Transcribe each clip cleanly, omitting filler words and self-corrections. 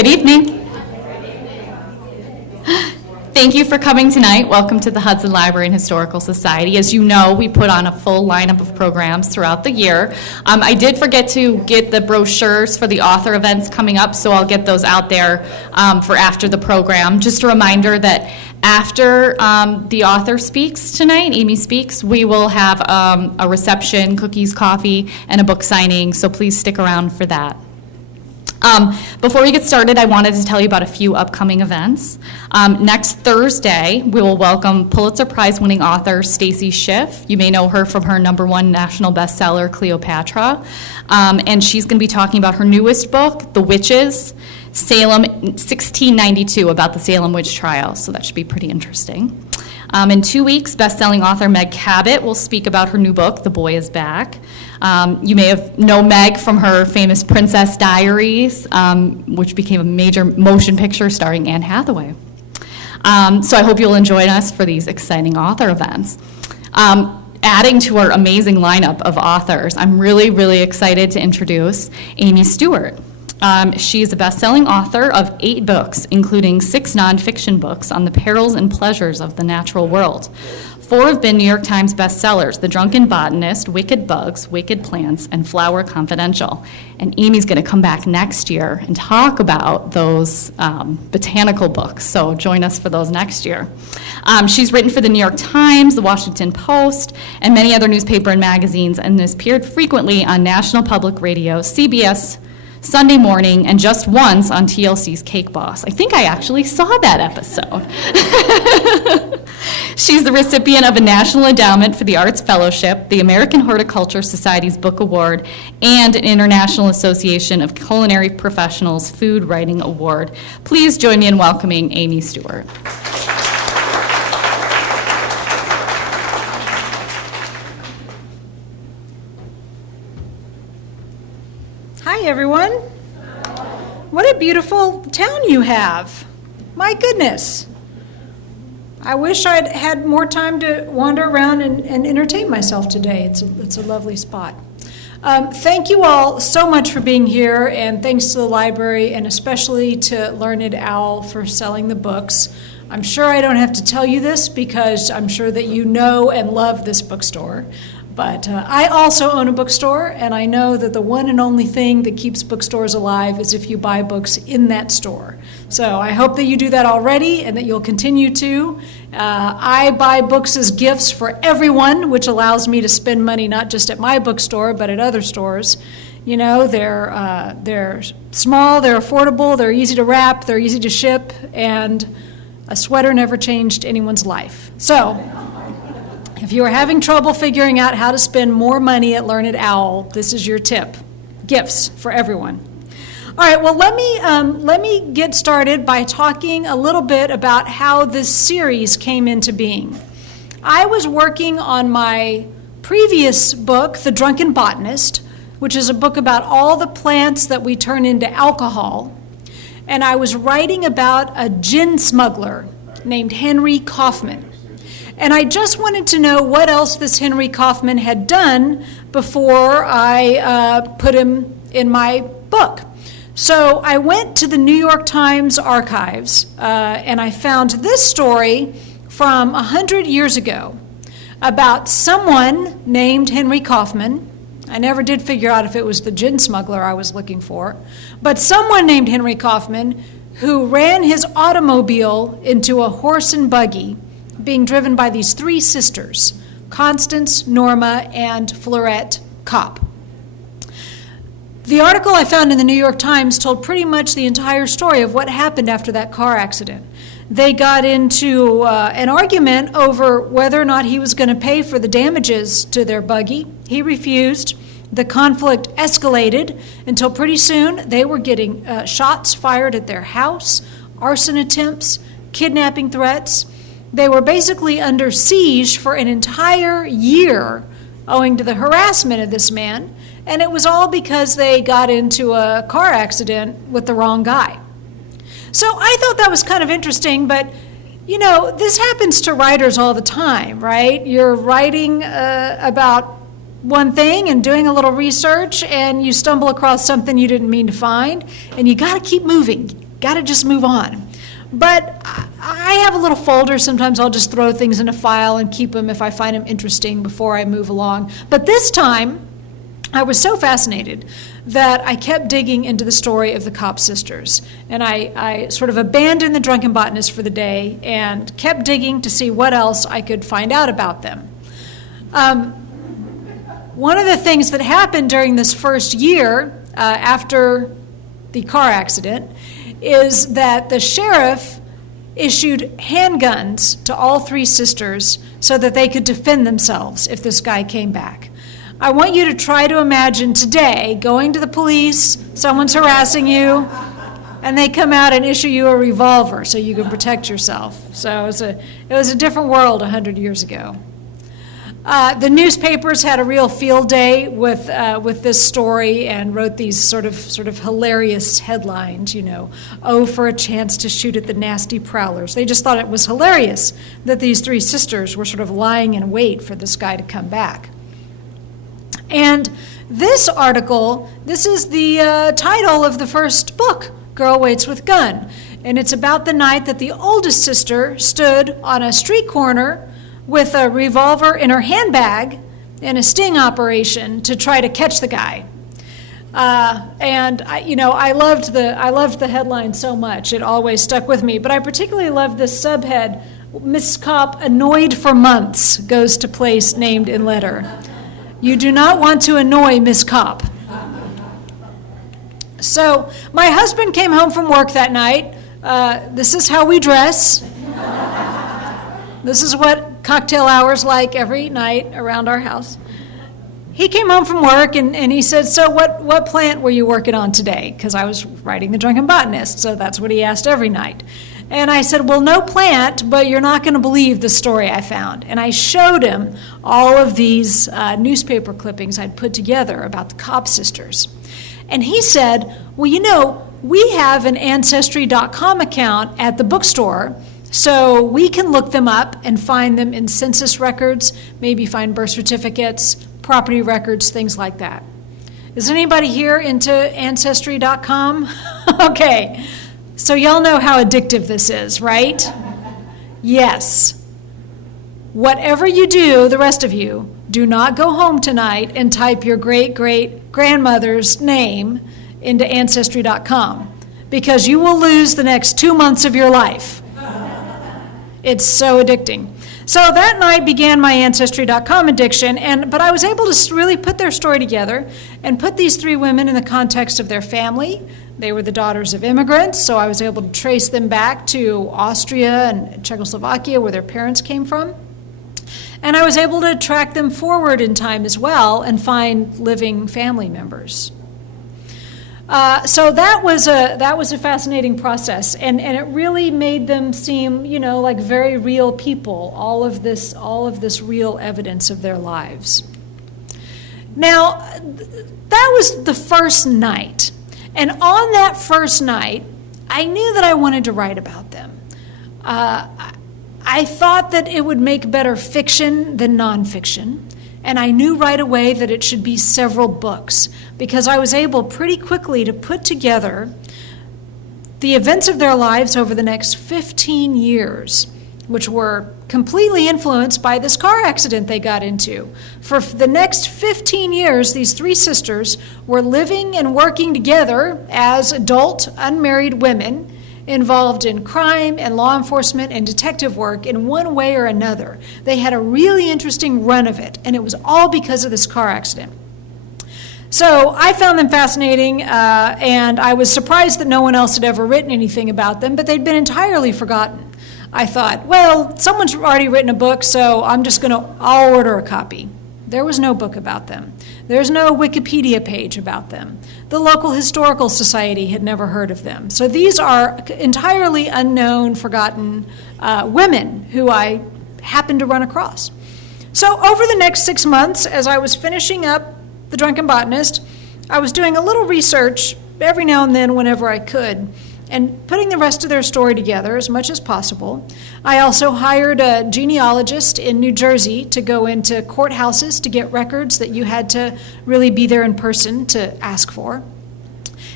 Good evening. Thank you for coming tonight. Welcome to the Hudson Library and Historical Society. As you know, we put on a full lineup of programs throughout the year. I did forget to get the brochures for the author events coming up, so I'll get those out there for after the program. Just a reminder that after the author speaks tonight, Amy speaks, we will have a reception, cookies, coffee, and a book signing, so please stick around for that. Before we get started, I wanted to tell you about a few upcoming events. Next Thursday, we will welcome Pulitzer Prize-winning author Stacy Schiff. You may know her from her #1 national bestseller, Cleopatra. And she's going to be talking about her newest book, The Witches, Salem 1692, about the Salem witch trial. So that should be pretty interesting. In 2 weeks, best-selling author Meg Cabot will speak about her new book, The Boy Is Back. You may know Meg from her famous Princess Diaries, which became a major motion picture starring Anne Hathaway. So I hope you'll join us for these exciting author events. Adding to our amazing lineup of authors, I'm really, really excited to introduce Amy Stewart. She is a best-selling author of 8 books, including 6 nonfiction books on the perils and pleasures of the natural world. 4 have been New York Times bestsellers: The Drunken Botanist, Wicked Bugs, Wicked Plants, and Flower Confidential. And Amy's going to come back next year and talk about those botanical books, so join us for those next year. She's written for the New York Times, the Washington Post, and many other newspaper and magazines, and has appeared frequently on National Public Radio, CBS, Sunday Morning, and just once on TLC's Cake Boss. I think I actually saw that episode. She's the recipient of a National Endowment for the Arts Fellowship, the American Horticulture Society's Book Award, and an International Association of Culinary Professionals Food Writing Award. Please join me in welcoming Amy Stewart. Hi, everyone. What a beautiful town you have. My goodness. I wish I'd had more time to wander around and entertain myself today. It's a lovely spot. Thank you all so much for being here, and thanks to the library, and especially to Learned Owl for selling the books. I'm sure I don't have to tell you this because I'm sure that you know and love this bookstore. But I also own a bookstore, and I know that the one and only thing that keeps bookstores alive is if you buy books in that store. So I hope that you do that already and that you'll continue to. I buy books as gifts for everyone, which allows me to spend money not just at my bookstore, but at other stores. You know, they're small, they're affordable, they're easy to wrap, they're easy to ship, and a sweater never changed anyone's life. So if you are having trouble figuring out how to spend more money at Learned Owl, this is your tip. Gifts for everyone. All right, well, let me get started by talking a little bit about how this series came into being. I was working on my previous book, The Drunken Botanist, which is a book about all the plants that we turn into alcohol, and I was writing about a gin smuggler named Henry Kaufman. And I just wanted to know what else this Henry Kaufman had done before I put him in my book. So I went to the New York Times archives, and I found this story from 100 years ago about someone named Henry Kaufman. I never did figure out if it was the gin smuggler I was looking for, but someone named Henry Kaufman who ran his automobile into a horse and buggy being driven by these 3 sisters, Constance, Norma, and Florette Kopp. The article I found in the New York Times told pretty much the entire story of what happened after that car accident. They got into an argument over whether or not he was going to pay for the damages to their buggy. He refused. The conflict escalated until pretty soon they were getting shots fired at their house, arson attempts, kidnapping threats. They were basically under siege for an entire year owing to the harassment of this man, and it was all because they got into a car accident with the wrong guy. So I thought that was kind of interesting, but you know, this happens to writers all the time, right? You're writing about one thing and doing a little research, and you stumble across something you didn't mean to find, and you got to keep moving. got to just move on. But I have a little folder. Sometimes I'll just throw things in a file and keep them if I find them interesting before I move along. But this time, I was so fascinated that I kept digging into the story of the Kopp sisters. And I sort of abandoned the drunken botanist for the day and kept digging to see what else I could find out about them. One of the things that happened during this first year after the car accident is that the sheriff issued handguns to all three sisters so that they could defend themselves if this guy came back. I want you to try to imagine today going to the police, someone's harassing you, and they come out and issue you a revolver so you can protect yourself. So it was a different world 100 years ago. The newspapers had a real field day with this story and wrote these sort of hilarious headlines, "Oh, for a chance to shoot at the nasty prowlers." They just thought it was hilarious that these three sisters were sort of lying in wait for this guy to come back. And this article, this is the title of the first book, Girl Waits with Gun. And it's about the night that the oldest sister stood on a street corner with a revolver in her handbag in a sting operation to try to catch the guy. And I loved the headline so much. It always stuck with me. But I particularly loved this subhead, "Miss Kopp, annoyed for months, goes to place named in letter." You do not want to annoy Miss Kopp. So my husband came home from work that night. This is how we dress. This is what cocktail hours like every night around our house. He came home from work and he said, "So what plant were you working on today?" Because I was writing The Drunken Botanist, so that's what he asked every night. And I said, "Well, no plant, but you're not going to believe the story I found." And I showed him all of these newspaper clippings I'd put together about the Kopp sisters. And he said, "Well, we have an Ancestry.com account at the bookstore, so we can look them up and find them in census records, maybe find birth certificates, property records, things like that." Is anybody here into Ancestry.com? Okay, so y'all know how addictive this is, right? Yes. Whatever you do, the rest of you, do not go home tonight and type your great-great-grandmother's name into Ancestry.com, because you will lose the next 2 months of your life. It's so addicting. So that night began my Ancestry.com addiction, but I was able to really put their story together and put these three women in the context of their family. They were the daughters of immigrants, so I was able to trace them back to Austria and Czechoslovakia, where their parents came from. And I was able to track them forward in time as well and find living family members. So that was a fascinating process, and it really made them seem, like very real people. All of this real evidence of their lives. Now, that was the first night, and on that first night, I knew that I wanted to write about them. I thought that it would make better fiction than nonfiction. And I knew right away that it should be several books, because I was able pretty quickly to put together the events of their lives over the next 15 years, which were completely influenced by this car accident they got into. For the next 15 years, these three sisters were living and working together as adult, unmarried women, involved in crime and law enforcement and detective work in one way or another. They had a really interesting run of it, and it was all because of this car accident. So I found them fascinating, and I was surprised that no one else had ever written anything about them, but they'd been entirely forgotten. I thought, well, someone's already written a book, so I'll order a copy. There was no book about them. There's no Wikipedia page about them. The local historical society had never heard of them. So these are entirely unknown, forgotten women who I happened to run across. So over the next 6 months, as I was finishing up The Drunken Botanist, I was doing a little research every now and then whenever I could, and putting the rest of their story together as much as possible. I also hired a genealogist in New Jersey to go into courthouses to get records that you had to really be there in person to ask for.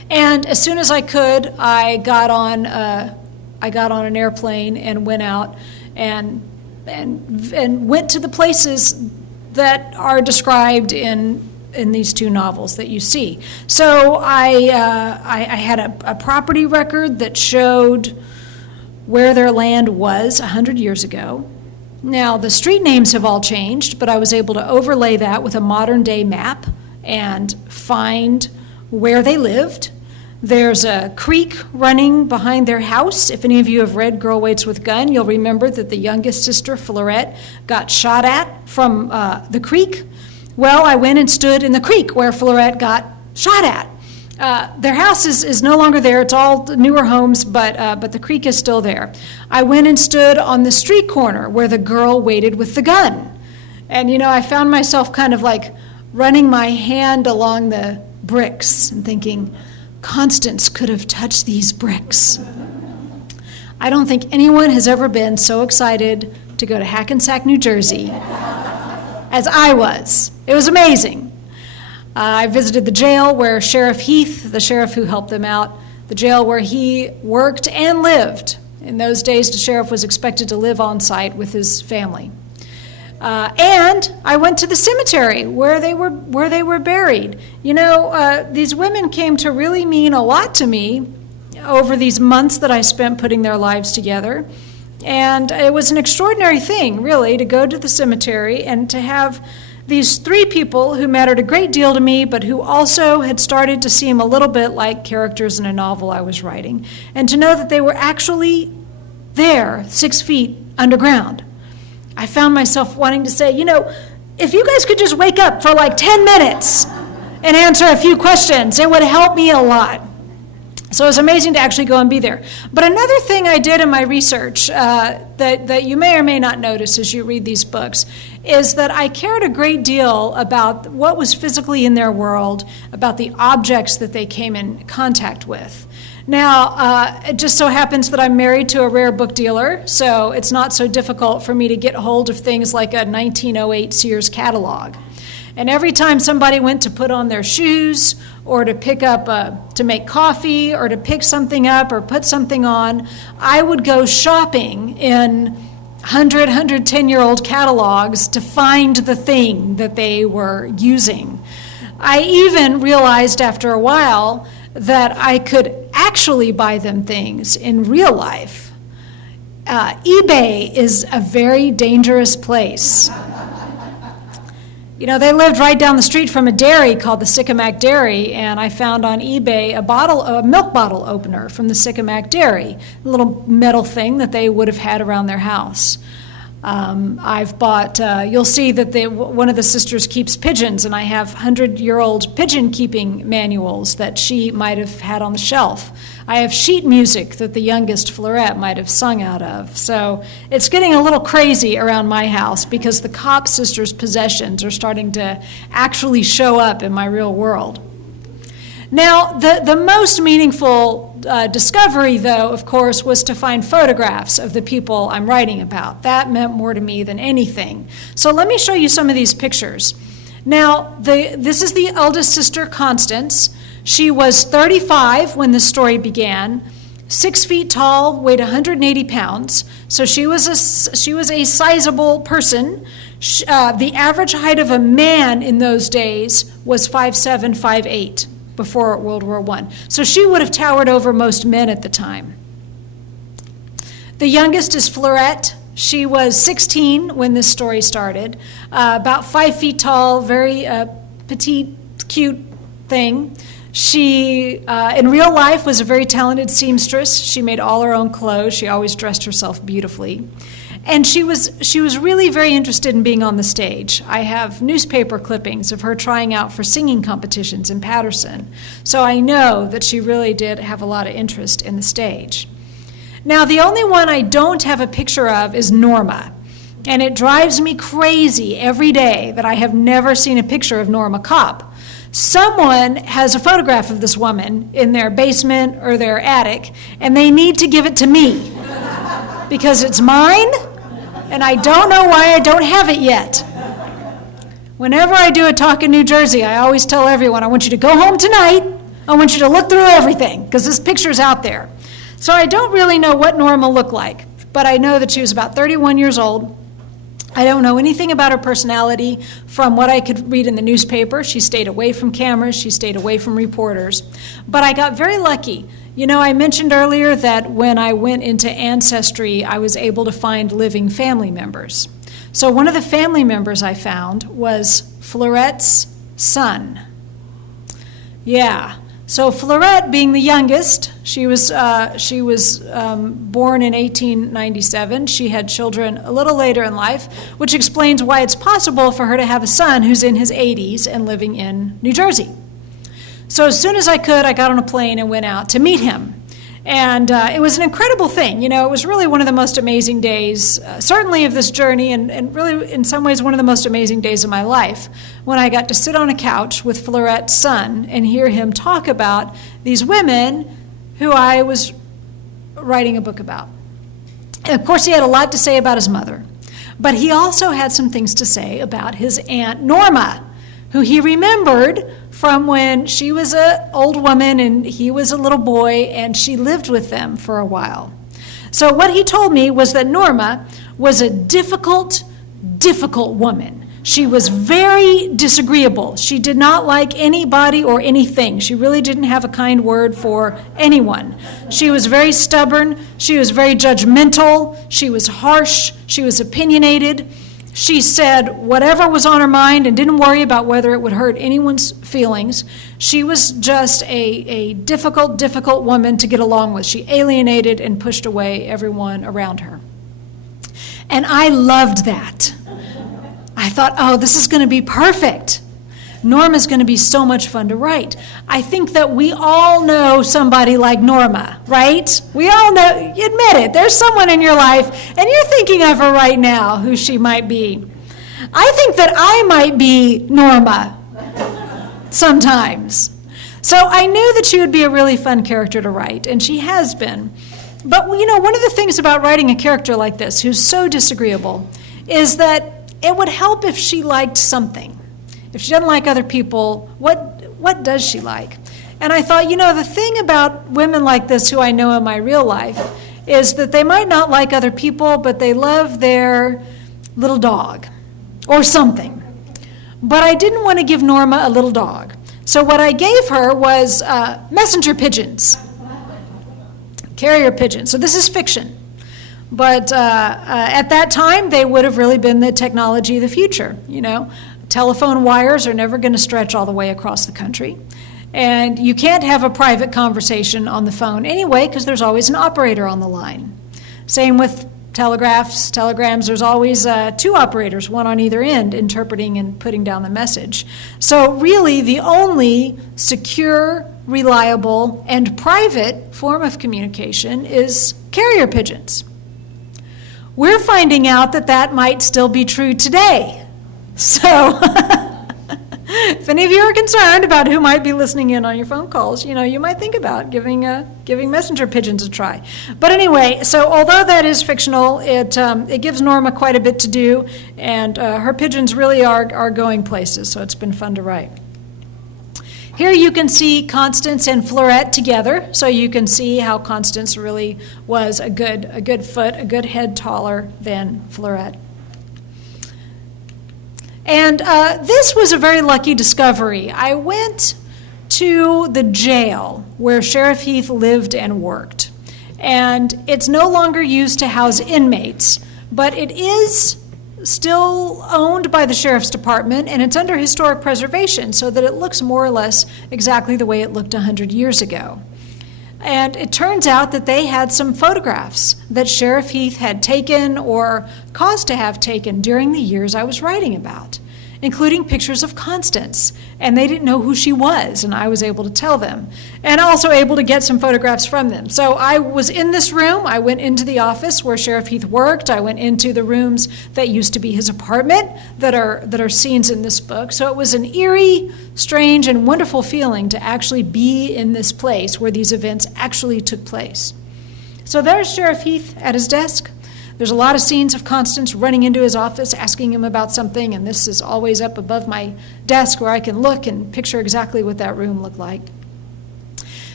And as soon as I could, I got on an airplane and went out and went to the places that are described in these two novels that you see. So I had a property record that showed where their land was 100 years ago. Now, the street names have all changed, but I was able to overlay that with a modern-day map and find where they lived. There's a creek running behind their house. If any of you have read Girl Waits with Gun, you'll remember that the youngest sister, Fleurette, got shot at from the creek. Well, I went and stood in the creek where Fleurette got shot at. Their house is no longer there. It's all newer homes, but the creek is still there. I went and stood on the street corner where the girl waited with the gun. And, I found myself kind of like running my hand along the bricks and thinking, Constance could have touched these bricks. I don't think anyone has ever been so excited to go to Hackensack, New Jersey as I was. It was amazing. I visited the jail where Sheriff Heath, the sheriff who helped them out, the jail where he worked and lived. In those days, the sheriff was expected to live on site with his family. And I went to the cemetery where they were buried. These women came to really mean a lot to me over these months that I spent putting their lives together. And it was an extraordinary thing, really, to go to the cemetery and to have these three people who mattered a great deal to me, but who also had started to seem a little bit like characters in a novel I was writing, and to know that they were actually there, 6 feet underground. I found myself wanting to say, if you guys could just wake up for like 10 minutes and answer a few questions, it would help me a lot. So it was amazing to actually go and be there. But another thing I did in my research that you may or may not notice as you read these books is that I cared a great deal about what was physically in their world, about the objects that they came in contact with. Now, it just so happens that I'm married to a rare book dealer, so it's not so difficult for me to get hold of things like a 1908 Sears catalog. And every time somebody went to put on their shoes or to pick up, to make coffee or to pick something up or put something on, I would go shopping in 110-year-old catalogs to find the thing that they were using. I even realized after a while that I could actually buy them things in real life. eBay is a very dangerous place. They lived right down the street from a dairy called the Sycamac Dairy, and I found on eBay a milk bottle opener from the Sycamac Dairy, a little metal thing that they would have had around their house. I've bought, you'll see that one of the sisters keeps pigeons, and I have 100-year-old pigeon keeping manuals that she might have had on the shelf. I have sheet music that the youngest Fleurette might have sung out of. So it's getting a little crazy around my house because the Kopp sisters' possessions are starting to actually show up in my real world. Now, the most meaningful discovery, though, of course, was to find photographs of the people I'm writing about. That meant more to me than anything. So let me show you some of these pictures. Now, this is the eldest sister, Constance. She was 35 when the story began, 6 feet tall, weighed 180 pounds. So she was a sizable person. The average height of a man in those days was 5'7", 5'8". Before World War I. So she would have towered over most men at the time. The youngest is Fleurette. She was 16 when this story started, about 5 feet tall, very petite, cute thing. She, in real life, was a very talented seamstress. She made all her own clothes. She always dressed herself beautifully. And she was really very interested in being on the stage. I have newspaper clippings of her trying out for singing competitions in Paterson. So I know that she really did have a lot of interest in the stage. Now, the only one I don't have a picture of is Norma. And it drives me crazy every day that I have never seen a picture of Norma Kopp. Someone has a photograph of this woman in their basement or their attic, and they need to give it to me because it's mine. And I don't know why I don't have it yet. Whenever I do a talk in New Jersey, I always tell everyone, I want you to go home tonight, I want you to look through everything, because this picture's out there. So I don't really know what Norma looked like, but I know that she was about 31 years old. I don't know anything about her personality from what I could read in the newspaper. She stayed away from cameras. She stayed away from reporters. But I got very lucky. You know, I mentioned earlier that when I went into Ancestry, I was able to find living family members. So one of the family members I found was Florette's son. Yeah. So Florette, being the youngest, she was born in 1897. She had children a little later in life, which explains why it's possible for her to have a son who's in his 80s and living in New Jersey. So as soon as I could, I got on a plane and went out to meet him. And it was an incredible thing. You know, it was really one of the most amazing days, certainly of this journey, and really in some ways one of the most amazing days of my life, when I got to sit on a couch with Florette's son and hear him talk about these women who I was writing a book about. And of course, he had a lot to say about his mother, but he also had some things to say about his Aunt Norma, who he remembered from when she was an old woman and he was a little boy, and she lived with them for a while. So what he told me was that Norma was a difficult woman. She was very disagreeable. She did not like anybody or anything. She really didn't have a kind word for anyone. She was very stubborn. She was very judgmental. She was harsh. She was opinionated. She said whatever was on her mind and didn't worry about whether it would hurt anyone's feelings. She was just a difficult woman to get along with. She alienated and pushed away everyone around her. And I loved that. I thought, oh, this is going to be perfect. Norma's going to be so much fun to write. I think that we all know somebody like Norma, right? We all know, you admit it, there's someone in your life, and you're thinking of her right now, who she might be. I think that I might be Norma sometimes. So I knew that she would be a really fun character to write, and she has been. But, you know, one of the things about writing a character like this, who's so disagreeable, is that it would help if she liked something. If she doesn't like other people, what does she like? And I thought, you know, the thing about women like this who I know in my real life is that they might not like other people, but they love their little dog or something. But I didn't want to give Norma a little dog. So what I gave her was messenger pigeons, carrier pigeons. So this is fiction. But at that time, they would have really been the technology of the future, you know. Telephone wires are never going to stretch all the way across the country. And you can't have a private conversation on the phone anyway, because there's always an operator on the line. Same with telegrams, there's always two operators, one on either end, interpreting and putting down the message. So really, the only secure, reliable, and private form of communication is carrier pigeons. We're finding out that that might still be true today. So if any of you are concerned about who might be listening in on your phone calls, you know, you might think about giving messenger pigeons a try. But anyway, so although that is fictional, it gives Norma quite a bit to do, and her pigeons really are going places, so it's been fun to write. Here you can see Constance and Florette together, so you can see how Constance really was a good head taller than Florette. And this was a very lucky discovery. I went to the jail where Sheriff Heath lived and worked. And it's no longer used to house inmates, but it is still owned by the Sheriff's Department, and it's under historic preservation so that it looks more or less exactly the way it looked 100 years ago. And it turns out that they had some photographs that Sheriff Heath had taken or caused to have taken during the years I was writing about, including pictures of Constance. And they didn't know who she was, and I was able to tell them, and also able to get some photographs from them. So I was in this room. I went into the office where Sheriff Heath worked. I went into the rooms that used to be his apartment that are scenes in this book. So it was an eerie, strange, and wonderful feeling to actually be in this place where these events actually took place. So there's Sheriff Heath at his desk. There's a lot of scenes of Constance running into his office, asking him about something, and this is always up above my desk where I can look and picture exactly what that room looked like.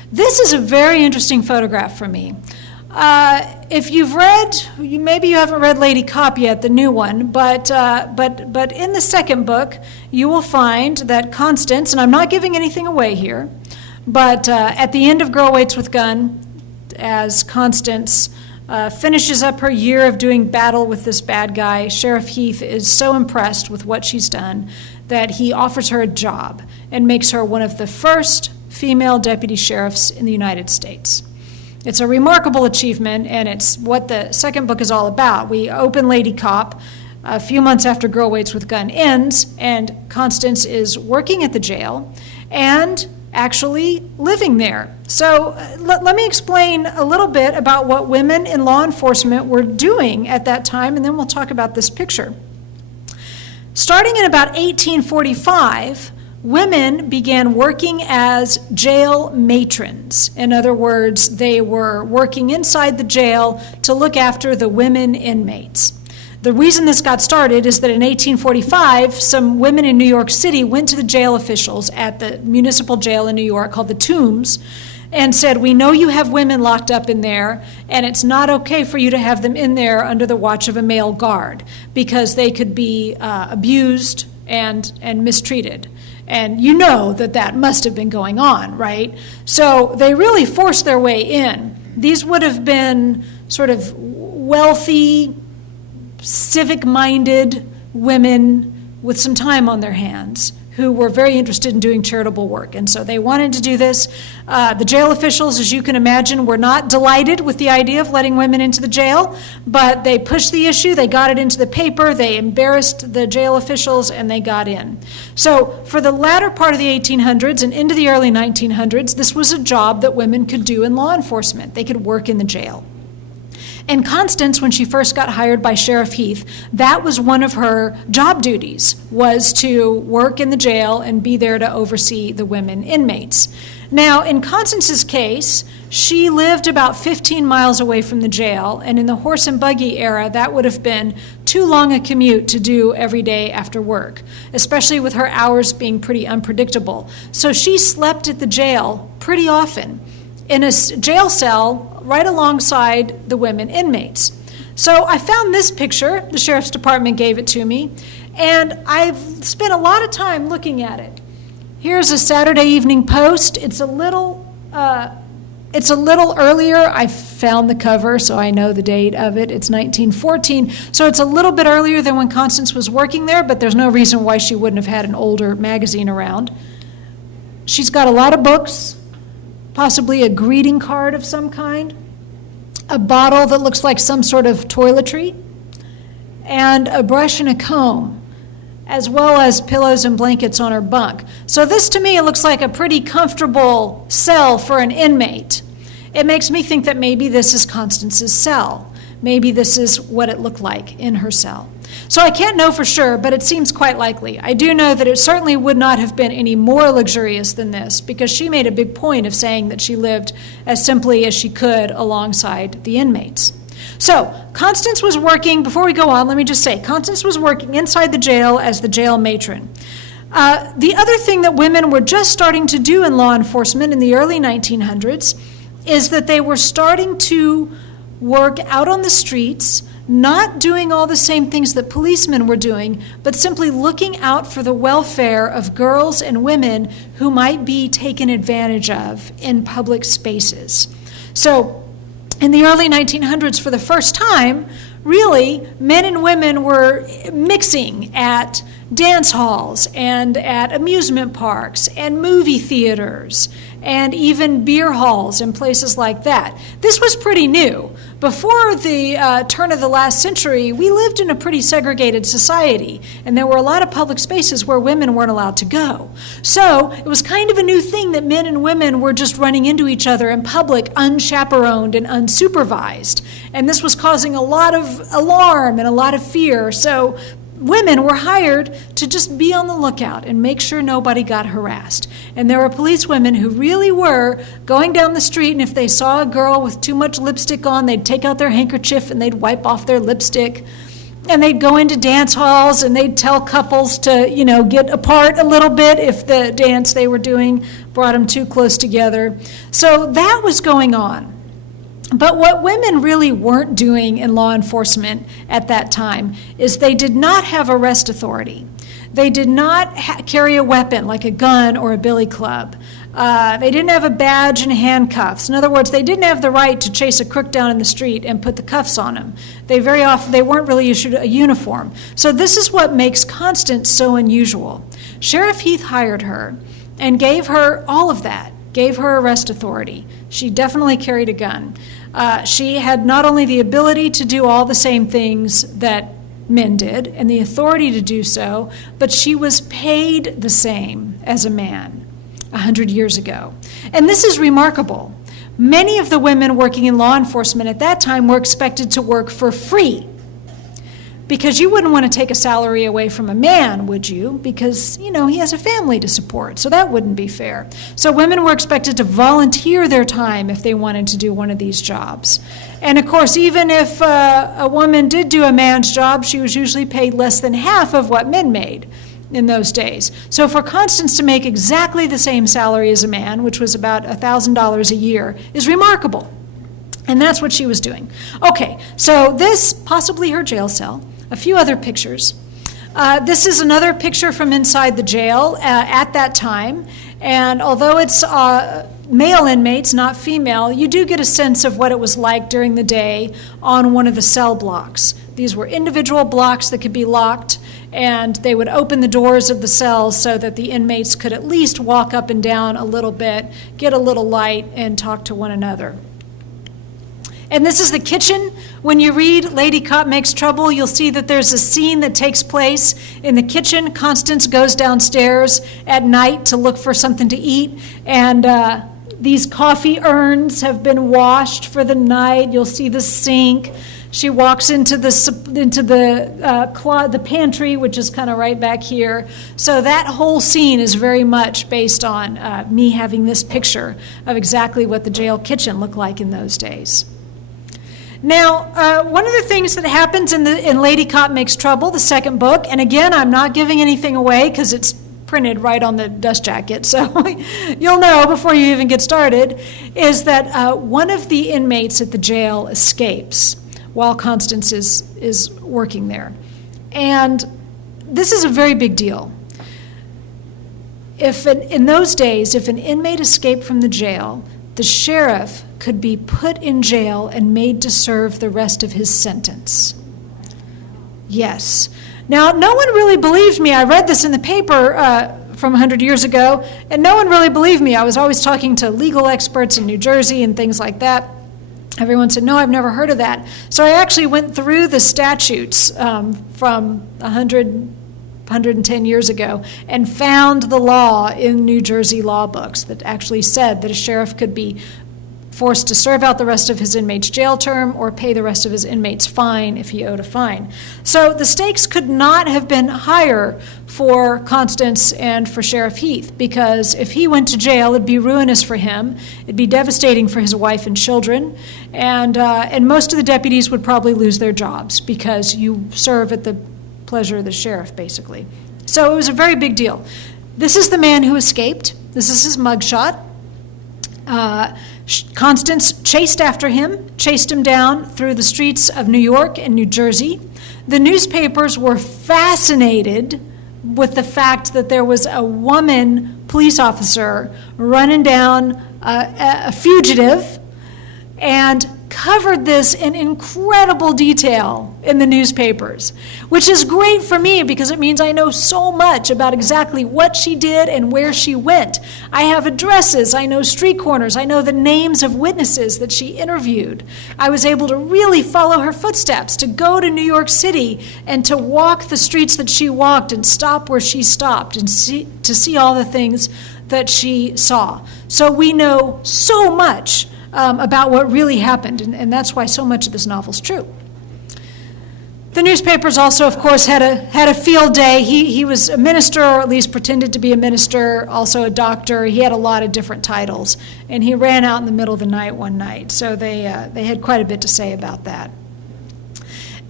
This is a very interesting photograph for me. If you've read, maybe you haven't read Lady Cop yet, the new one, but in the second book, you will find that Constance, and I'm not giving anything away here, but at the end of Girl Waits with Gun, as Constance finishes up her year of doing battle with this bad guy, Sheriff Heath is so impressed with what she's done that he offers her a job and makes her one of the first female deputy sheriffs in the United States. It's a remarkable achievement, and it's what the second book is all about. We open Lady Cop a few months after Girl Waits with Gun ends, and Constance is working at the jail and actually living there. So let me explain a little bit about what women in law enforcement were doing at that time, and then we'll talk about this picture. Starting in about 1845, women began working as jail matrons. In other words, they were working inside the jail to look after the women inmates. The reason this got started is that in 1845, some women in New York City went to the jail officials at the municipal jail in New York called the Tombs and said, "We know you have women locked up in there, and it's not okay for you to have them in there under the watch of a male guard because they could be abused and mistreated." And you know that must have been going on, right? So they really forced their way in. These would have been sort of wealthy, civic-minded women with some time on their hands who were very interested in doing charitable work. And so they wanted to do this. The jail officials, as you can imagine, were not delighted with the idea of letting women into the jail, but they pushed the issue, they got it into the paper, they embarrassed the jail officials, and they got in. So for the latter part of the 1800s and into the early 1900s, this was a job that women could do in law enforcement. They could work in the jail. And Constance, when she first got hired by Sheriff Heath, that was one of her job duties, was to work in the jail and be there to oversee the women inmates. Now, in Constance's case, she lived about 15 miles away from the jail, and in the horse and buggy era, that would have been too long a commute to do every day after work, especially with her hours being pretty unpredictable. So she slept at the jail pretty often, in a jail cell right alongside the women inmates. So I found this picture, the Sheriff's Department gave it to me, and I've spent a lot of time looking at it. Here's a Saturday Evening Post. It's a little earlier. I found the cover, so I know the date of it. It's 1914, so it's a little bit earlier than when Constance was working there, but there's no reason why she wouldn't have had an older magazine around. She's got a lot of books, possibly a greeting card of some kind, a bottle that looks like some sort of toiletry, and a brush and a comb, as well as pillows and blankets on her bunk. So this, to me, it looks like a pretty comfortable cell for an inmate. It makes me think that maybe this is Constance's cell. Maybe this is what it looked like in her cell. So I can't know for sure, but it seems quite likely. I do know that it certainly would not have been any more luxurious than this, because she made a big point of saying that she lived as simply as she could alongside the inmates. So Constance was working, before we go on, let me just say, Constance was working inside the jail as the jail matron. The other thing that women were just starting to do in law enforcement in the early 1900s is that they were starting to work out on the streets, not doing all the same things that policemen were doing, but simply looking out for the welfare of girls and women who might be taken advantage of in public spaces. So in the early 1900s, for the first time, really, men and women were mixing at dance halls and at amusement parks and movie theaters and even beer halls and places like that. This was pretty new. Before the turn of the last century, we lived in a pretty segregated society, and there were a lot of public spaces where women weren't allowed to go. So it was kind of a new thing that men and women were just running into each other in public, unchaperoned and unsupervised. And this was causing a lot of alarm and a lot of fear. So women were hired to just be on the lookout and make sure nobody got harassed. And there were policewomen who really were going down the street, and if they saw a girl with too much lipstick on, they'd take out their handkerchief and they'd wipe off their lipstick. and they'd go into dance halls and they'd tell couples to, get apart a little bit if the dance they were doing brought them too close together. So that was going on. But what women really weren't doing in law enforcement at that time is they did not have arrest authority. They did not carry a weapon like a gun or a billy club. They didn't have a badge and handcuffs. In other words, they didn't have the right to chase a crook down in the street and put the cuffs on him. They weren't really issued a uniform. So this is what makes Constance so unusual. Sheriff Heath hired her and gave her all of that, gave her arrest authority. She definitely carried a gun. She had not only the ability to do all the same things that men did and the authority to do so, but she was paid the same as a man 100 years ago. And this is remarkable. Many of the women working in law enforcement at that time were expected to work for free, because you wouldn't want to take a salary away from a man, would you? Because, he has a family to support, so that wouldn't be fair. So women were expected to volunteer their time if they wanted to do one of these jobs. And of course, even if a woman did do a man's job, she was usually paid less than half of what men made in those days. So for Constance to make exactly the same salary as a man, which was about $1,000 a year, is remarkable. And that's what she was doing. Okay, so this, possibly her jail cell, a few other pictures. This is another picture from inside the jail at that time. And although it's male inmates, not female, you do get a sense of what it was like during the day on one of the cell blocks. These were individual blocks that could be locked, and they would open the doors of the cells so that the inmates could at least walk up and down a little bit, get a little light, and talk to one another. And this is the kitchen. When you read Lady Cop Makes Trouble, you'll see that there's a scene that takes place in the kitchen. Constance goes downstairs at night to look for something to eat, and these coffee urns have been washed for the night. You'll see the sink. She walks into the pantry, which is kind of right back here. So that whole scene is very much based on me having this picture of exactly what the jail kitchen looked like in those days. Now, one of the things that happens in Lady Cop Makes Trouble, the second book, and again, I'm not giving anything away because it's printed right on the dust jacket, so you'll know before you even get started, is that one of the inmates at the jail escapes while Constance is working there. And this is a very big deal. In those days, if an inmate escaped from the jail, the sheriff could be put in jail and made to serve the rest of his sentence. Yes. Now, no one really believed me. I read this in the paper from 100 years ago, and no one really believed me. I was always talking to legal experts in New Jersey and things like that. Everyone said, no, I've never heard of that. So I actually went through the statutes from 110 years ago and found the law in New Jersey law books that actually said that a sheriff could be forced to serve out the rest of his inmate's jail term or pay the rest of his inmate's fine if he owed a fine. So the stakes could not have been higher for Constance and for Sheriff Heath, because if he went to jail, it'd be ruinous for him, it'd be devastating for his wife and children, and most of the deputies would probably lose their jobs because you serve at the pleasure of the sheriff, basically. So it was a very big deal. This is the man who escaped. This is his mugshot. Constance chased after him, chased him down through the streets of New York and New Jersey. The newspapers were fascinated with the fact that there was a woman police officer running down a fugitive, and covered this in incredible detail in the newspapers, which is great for me because it means I know so much about exactly what she did and where she went. I have addresses, I know street corners, I know the names of witnesses that she interviewed. I was able to really follow her footsteps, to go to New York City and to walk the streets that she walked and stop where she stopped and to see all the things that she saw. So we know so much about what really happened, and that's why so much of this novel is true. The newspapers also, of course, had a field day. He was a minister, or at least pretended to be a minister, also a doctor. He had a lot of different titles, and he ran out in the middle of the night one night, so they had quite a bit to say about that.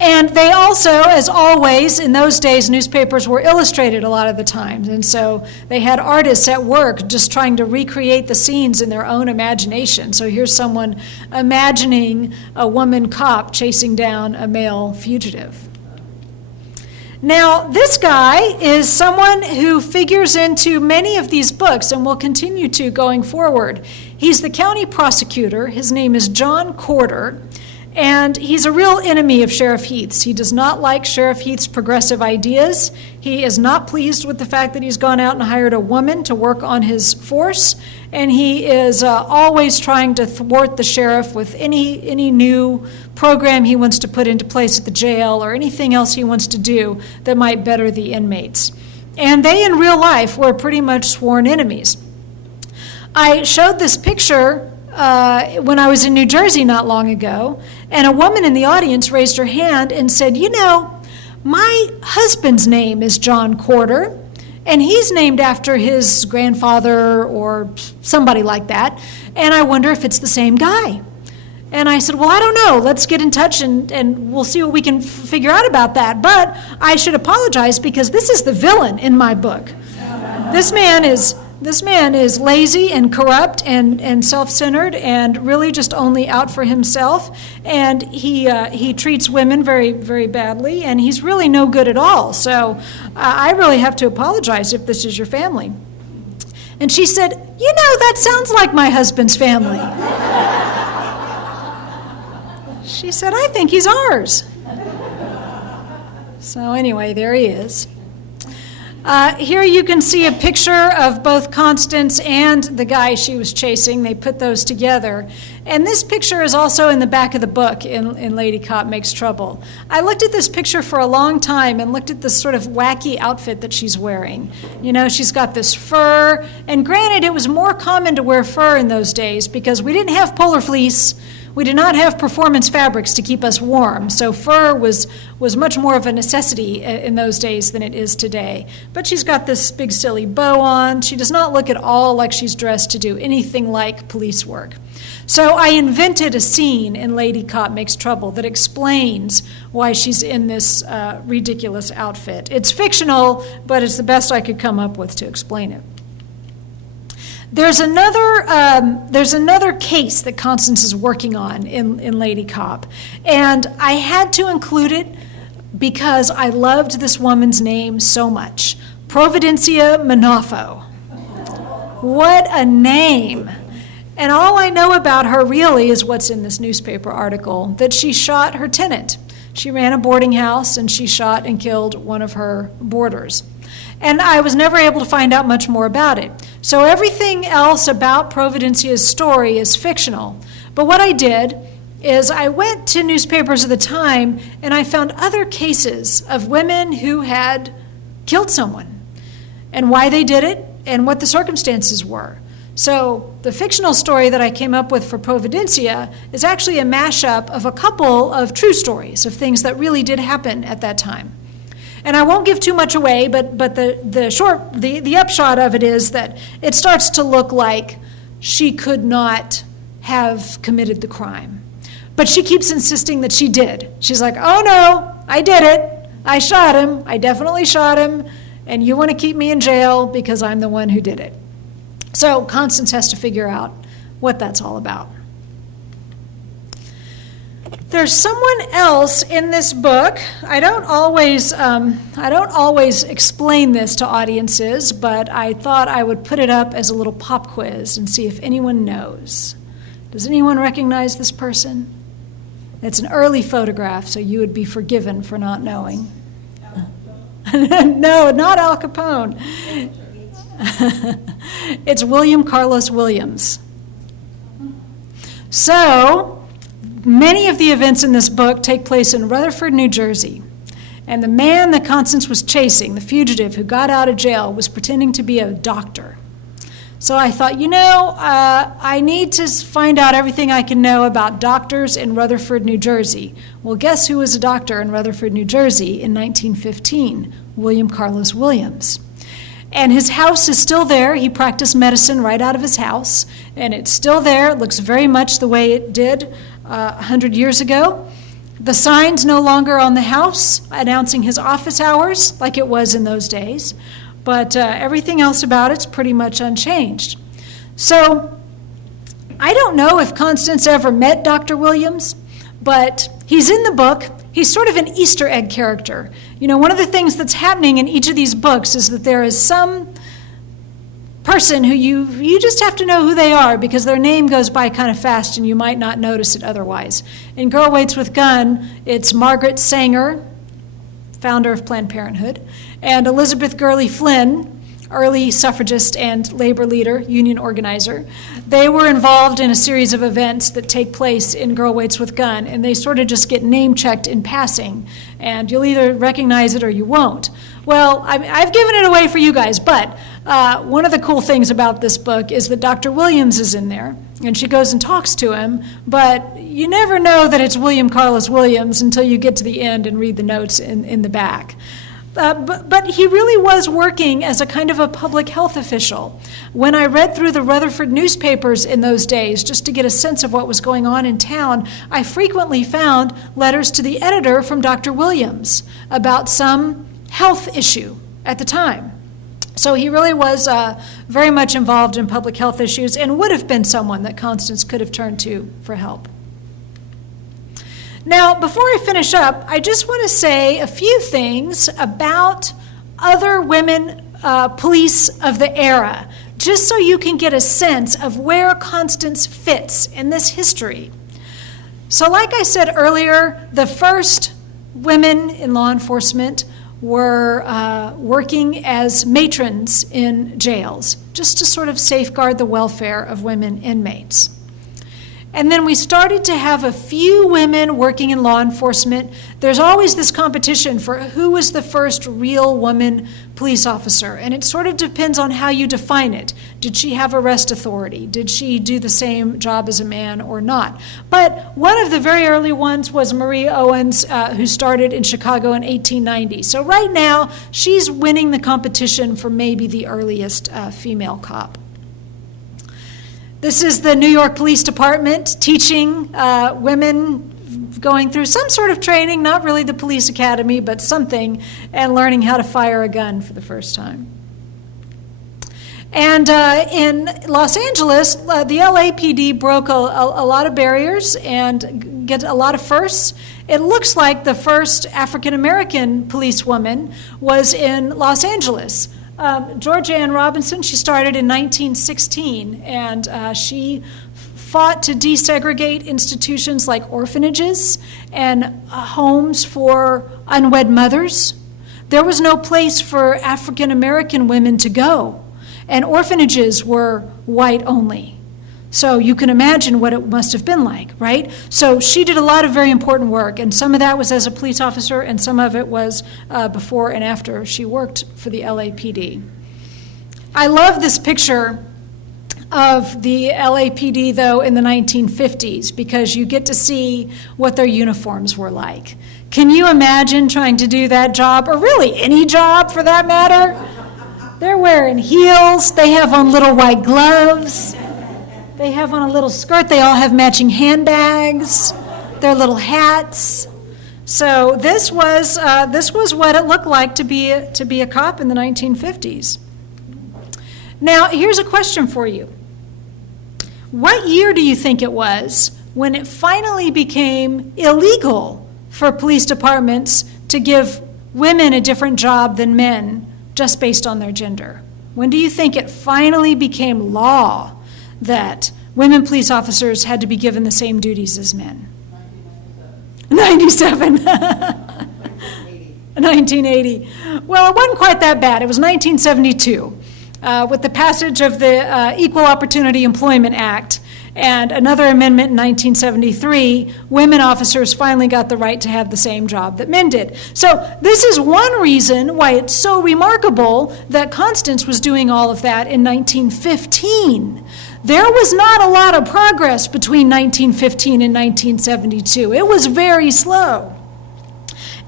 And they also, as always, in those days, newspapers were illustrated a lot of the times. And so they had artists at work just trying to recreate the scenes in their own imagination. So here's someone imagining a woman cop chasing down a male fugitive. Now, this guy is someone who figures into many of these books and will continue to going forward. He's the county prosecutor. His name is John Corder, and he's a real enemy of Sheriff Heath's. He does not like Sheriff Heath's progressive ideas. He is not pleased with the fact that he's gone out and hired a woman to work on his force, and he is always trying to thwart the sheriff with any new program he wants to put into place at the jail or anything else he wants to do that might better the inmates. And they, in real life, were pretty much sworn enemies. I showed this picture when I was in New Jersey not long ago, and a woman in the audience raised her hand and said, "You know, my husband's name is John Corder, and he's named after his grandfather or somebody like that, and I wonder if it's the same guy." And I said, "Well, I don't know. Let's get in touch and we'll see what we can figure out about that. But I should apologize because this is the villain in my book. This man is lazy and corrupt and self-centered and really just only out for himself. And he treats women very, very badly, and he's really no good at all. So I really have to apologize if this is your family." And she said, "You know, that sounds like my husband's family." She said, "I think he's ours." So anyway, there he is. Here you can see a picture of both Constance and the guy she was chasing. They put those together. And this picture is also in the back of the book in Lady Cop Makes Trouble. I looked at this picture for a long time and looked at this sort of wacky outfit that she's wearing. You know, she's got this fur, and granted, it was more common to wear fur in those days because we didn't have polar fleece. We did not have performance fabrics to keep us warm, so fur was much more of a necessity in those days than it is today. But she's got this big silly bow on. She does not look at all like she's dressed to do anything like police work. So I invented a scene in Lady Cop Makes Trouble that explains why she's in this ridiculous outfit. It's fictional, but it's the best I could come up with to explain it. There's another case that Constance is working on in Lady Cop, and I had to include it because I loved this woman's name so much. Providencia Manofo. What a name. And all I know about her really is what's in this newspaper article, that she shot her tenant. She ran a boarding house and she shot and killed one of her boarders. And I was never able to find out much more about it. So everything else about Providencia's story is fictional. But what I did is I went to newspapers of the time and I found other cases of women who had killed someone and why they did it and what the circumstances were. So the fictional story that I came up with for Providencia is actually a mashup of a couple of true stories of things that really did happen at that time. And I won't give too much away, but the upshot of it is that it starts to look like she could not have committed the crime. But she keeps insisting that she did. She's like, "Oh no, I did it. I shot him. I definitely shot him. And you want to keep me in jail because I'm the one who did it." So Constance has to figure out what that's all about. There's someone else in this book. I don't always explain this to audiences, but I thought I would put it up as a little pop quiz and see if anyone knows. Does anyone recognize this person? It's an early photograph, so you would be forgiven for not knowing. No, not Al Capone. It's William Carlos Williams. So, many of the events in this book take place in Rutherford, New Jersey. And the man that Constance was chasing, the fugitive who got out of jail, was pretending to be a doctor. So I thought, I need to find out everything I can know about doctors in Rutherford, New Jersey. Well, guess who was a doctor in Rutherford, New Jersey in 1915? William Carlos Williams. And his house is still there. He practiced medicine right out of his house, and it's still there. It looks very much the way it did 100 years ago. The sign's no longer on the house announcing his office hours like it was in those days, but everything else about it's pretty much unchanged. So I don't know if Constance ever met Dr. Williams, but he's in the book. He's sort of an Easter egg character. You know, one of the things that's happening in each of these books is that there is some person who you just have to know who they are because their name goes by kind of fast and you might not notice it otherwise. In Girl Waits with Gun, it's Margaret Sanger, founder of Planned Parenthood, and Elizabeth Gurley Flynn, early suffragist and labor leader, union organizer. They were involved in a series of events that take place in Girl Waits with Gun, and they sort of just get name-checked in passing, and you'll either recognize it or you won't. Well, I've given it away for you guys, but one of the cool things about this book is that Dr. Williams is in there, and she goes and talks to him, but you never know that it's William Carlos Williams until you get to the end and read the notes in the back. But he really was working as a kind of a public health official. When I read through the Rutherford newspapers in those days, just to get a sense of what was going on in town, I frequently found letters to the editor from Dr. Williams about some health issue at the time. So he really was very much involved in public health issues and would have been someone that Constance could have turned to for help. Now, before I finish up, I just want to say a few things about other women police of the era, just so you can get a sense of where Constance fits in this history. So like I said earlier, the first women in law enforcement were working as matrons in jails, just to sort of safeguard the welfare of women inmates. And then we started to have a few women working in law enforcement. There's always this competition for who was the first real woman police officer, and it sort of depends on how you define it. Did she have arrest authority? Did she do the same job as a man or not? But one of the very early ones was Marie Owens, who started in Chicago in 1890. So right now, she's winning the competition for maybe the earliest female cop. This is the New York Police Department teaching women going through some sort of training, not really the police academy, but something, and learning how to fire a gun for the first time. And in Los Angeles, the LAPD broke a lot of barriers and get a lot of firsts. It looks like the first African-American policewoman was in Los Angeles. Georgia Ann Robinson, she started in 1916, and she fought to desegregate institutions like orphanages and homes for unwed mothers. There was no place for African American women to go, and orphanages were white only. So you can imagine what it must have been like, right? So she did a lot of very important work, and some of that was as a police officer, and some of it was before and after she worked for the LAPD. I love this picture of the LAPD, though, in the 1950s, because you get to see what their uniforms were like. Can you imagine trying to do that job, or really any job for that matter? They're wearing heels, they have on little white gloves, they have on a little skirt, they all have matching handbags, their little hats. So this was what it looked like to be a cop in the 1950s. Now, here's a question for you. What year do you think it was when it finally became illegal for police departments to give women a different job than men just based on their gender? When do you think it finally became law that women police officers had to be given the same duties as men? 97. 1980. Well, it wasn't quite that bad. It was 1972. With the passage of the Equal Opportunity Employment Act and another amendment in 1973, women officers finally got the right to have the same job that men did. So this is one reason why it's so remarkable that Constance was doing all of that in 1915. There was not a lot of progress between 1915 and 1972. It was very slow.